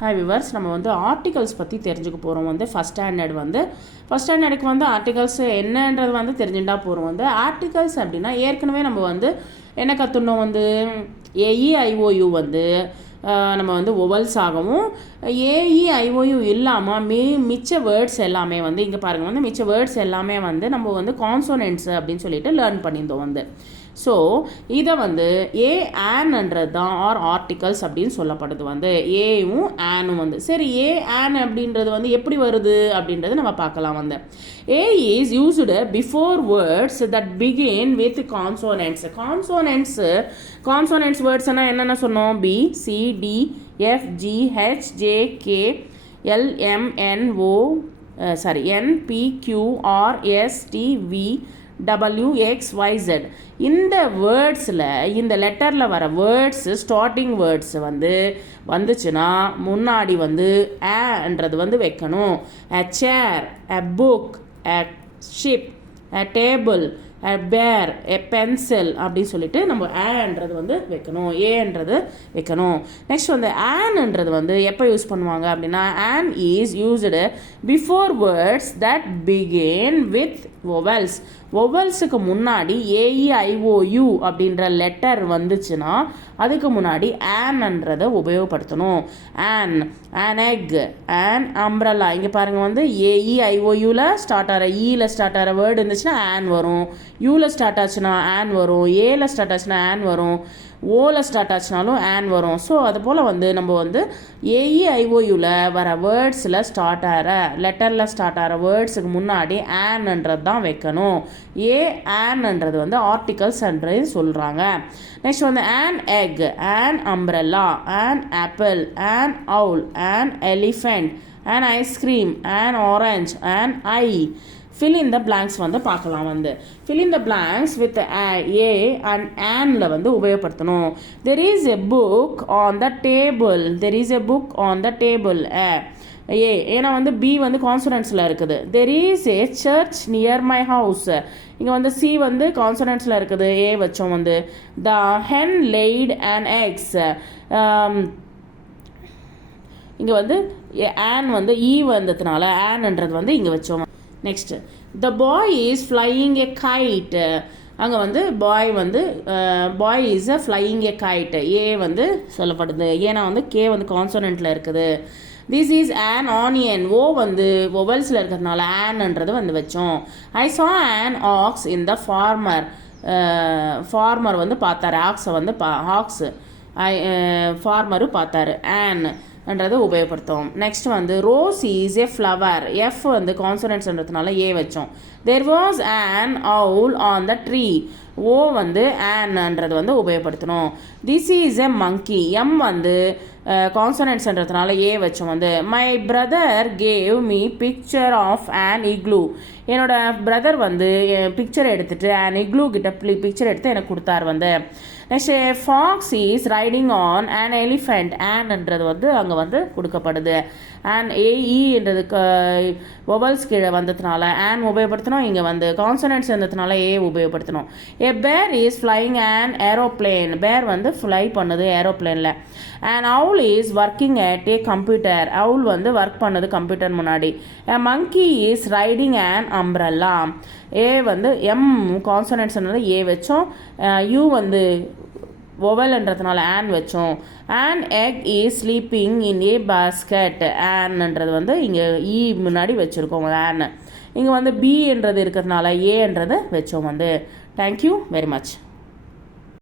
Hi viewers, நம்ம வந்து articles பற்றி தெரிஞ்சுக்க போகிறோம். வந்து ஃபஸ்ட் ஸ்டாண்டர்டுக்கு வந்து ஆர்டிகல்ஸ் என்னன்றது வந்து தெரிஞ்சுட்டா போகிறோம். வந்து ஆர்டிகல்ஸ் அப்படின்னா ஏற்கனவே நம்ம வந்து என்ன கற்றுனோம், வந்து ஏஇஐஓயு வந்து நம்ம வந்து ஒவல்ஸ் ஆகவும், ஏஇஐஓயு இல்லாமல் மிச்ச வேர்ட்ஸ் எல்லாமே வந்து இங்கே பாருங்கள், வந்து மிச்ச வேர்ட்ஸ் எல்லாமே வந்து நம்ம வந்து கான்சோனன்ட்ஸ் அப்படின்னு சொல்லிட்டு லேர்ன் பண்ணியிருந்தோம். வந்து ஸோ இதை வந்து ஆன்ன்றது தான் ஆர்டிகல்ஸ் அப்படின்னு சொல்லப்படுது. வந்து ஏவும் ஆனும் வந்து சரி, ஆன் அப்படின்றது வந்து எப்படி வருது அப்படின்றது நம்ம பார்க்கலாம். வந்து a is used before words that begin with consonants வேர்ட்ஸ்னா என்னென்ன சொன்னோம்? B, C, D, F, G, H, J, K, L, M, N, O N, P, Q, R, S, T, V, WXYZ. இந்த வேர்ட்ஸில் இந்த லெட்டரில் வர வேர்ட்ஸு ஸ்டார்டிங் வேர்ட்ஸ் வந்து வந்துச்சுன்னா முன்னாடி வந்து ஏன்றது வந்து வைக்கணும். a chair, a book, a ship, a table, a bear, a pencil அப்படின்னு சொல்லிட்டு நம்ம ஏன்றது வந்து வைக்கணும், ஏன்றது வைக்கணும். நெக்ஸ்ட் வந்து ஆன்ன்றது வந்து எப்போ யூஸ் பண்ணுவாங்க அப்படின்னா, an is used before words that begin with ஒவல்ஸுக்கு முன்னாடி ஏஇஐஓயு அப்படின்ற லெட்டர் வந்துச்சுன்னா அதுக்கு முன்னாடி ஆன்ன்றதை உபயோகப்படுத்தணும். An egg, an umbrella. இங்கே பாருங்கள், வந்து ஏஇஐஓயூவில் ஸ்டார்ட் ஆகிற ஈயில் ஸ்டார்ட் ஆகிற வேர்டு இருந்துச்சுன்னா ஆன் வரும், யூவில் ஸ்டார்ட் ஆச்சுன்னா ஆன் வரும், ஏல ஸ்டார்ட் ஆச்சுன்னா ஆன் வரும், ஓவில் ஸ்டார்ட் ஆச்சுனாலும் ஆன் வரும். ஸோ அது போல் வந்து நம்ம வந்து ஏஇஐஓயூவில் வர வேர்ட்ஸில் ஸ்டார்ட் ஆகிற லெட்டரில் ஸ்டார்ட் ஆகிற வேர்ட்ஸுக்கு முன்னாடி ஆன்ன்றது தான் வைக்கணும். ஆன்ன்றது வந்து ஆர்டிகல்ஸ் என்று சொல்கிறாங்க. நெக்ஸ்ட் வந்து on egg, on umbrella, an apple, on owl, on elephant, on ice cream, on orange, on I. fill in the blanks வந்து பார்க்கலாம். வந்து fill in the blanks with a and anல வந்து உபயோகப்படுத்தணும். there is a book on the table. ஏன்னா வந்து B வந்து கான்சனன்ட்ஸில் இருக்குது. there is a church near my house. இங்கே வந்து சி வந்து கான்சனன்ட்ஸில் இருக்குது, ஏ வச்சோம். வந்து the hen laid an eggs. இங்கே வந்து ஆன் வந்து ஈ வந்ததுனால ஆன்ன்றது வந்து இங்கே வச்சோம். Next the boy is flying a kite. அங்கே வந்து boy is a flying a kite. A வந்து சொல்லப்படுது, ஏன்னா வந்து கே வந்து கான்சோனன்ட்டில் இருக்குது. This is an onion. O வந்து ஒவல்ஸில் இருக்கிறதுனால ஆன்ன்றது வந்து வச்சோம். I saw an ox in the farmer வந்து பார்த்தாரு, ஆக்ஸை வந்து ஃபார்மரு பார்த்தாரு. ஆன்ன்றது உபயோகப்படுத்தும். நெக்ஸ்ட் வந்து rose is a flower. F வந்து கான்சனன்ட்ஸ்ன்றதுனால ஏ வச்சோம். There was an owl on the tree. O வந்து ஆன்ன்றது வந்து உபயோகப்படுத்தணும். This is a monkey. M வந்து கான்சனன்ட்ஸ்ன்றதுனால ஏ வச்சோம். வந்து my brother gave me picture of an igloo. என்னோட பிரதர் வந்து பிக்சர் எடுத்துட்டு ஆன் இக்ளூ கிட்ட பிக்சர் எடுத்து எனக்கு கொடுத்தார். வந்து next fox is riding on an elephant. ஆன்ன்றது வந்து அங்கே வந்து கொடுக்கப்படுது. ஆன் ஏஇன்றது ஒவல்ஸ் கீழே வந்ததுனால ஆன் உபயோகப்படுத்தணும். இங்கே வந்து கான்சனன்ட்ஸ் இருந்ததுனால ஏ உபயோகப்படுத்தணும். ஏ பேர் இஸ் ஃப்ளையிங் ஆன் ஏரோப்ளேன். பேர் வந்து ஃப்ளை பண்ணுது ஏரோப்ளேனில். And owl is working at a computer. Owl வந்து ஒர்க் பண்ணுது கம்ப்யூட்டர் முன்னாடி. Monkey is riding on umbrella. A வந்து எம் கான்சனன்ட்ஸ்னால ஏ வச்சோம், யூ வந்து ஒவல்ன்றதுனால ஆன் வச்சோம். An egg is sleeping in a basket. ஆன்ன்றது வந்து இங்கே இ முன்னாடி வச்சுருக்கோம். ஆன் இங்கே வந்து பின்றது இருக்கிறதுனால ஏன்றது வச்சோம். வந்து தேங்க்யூ வெரி மச்.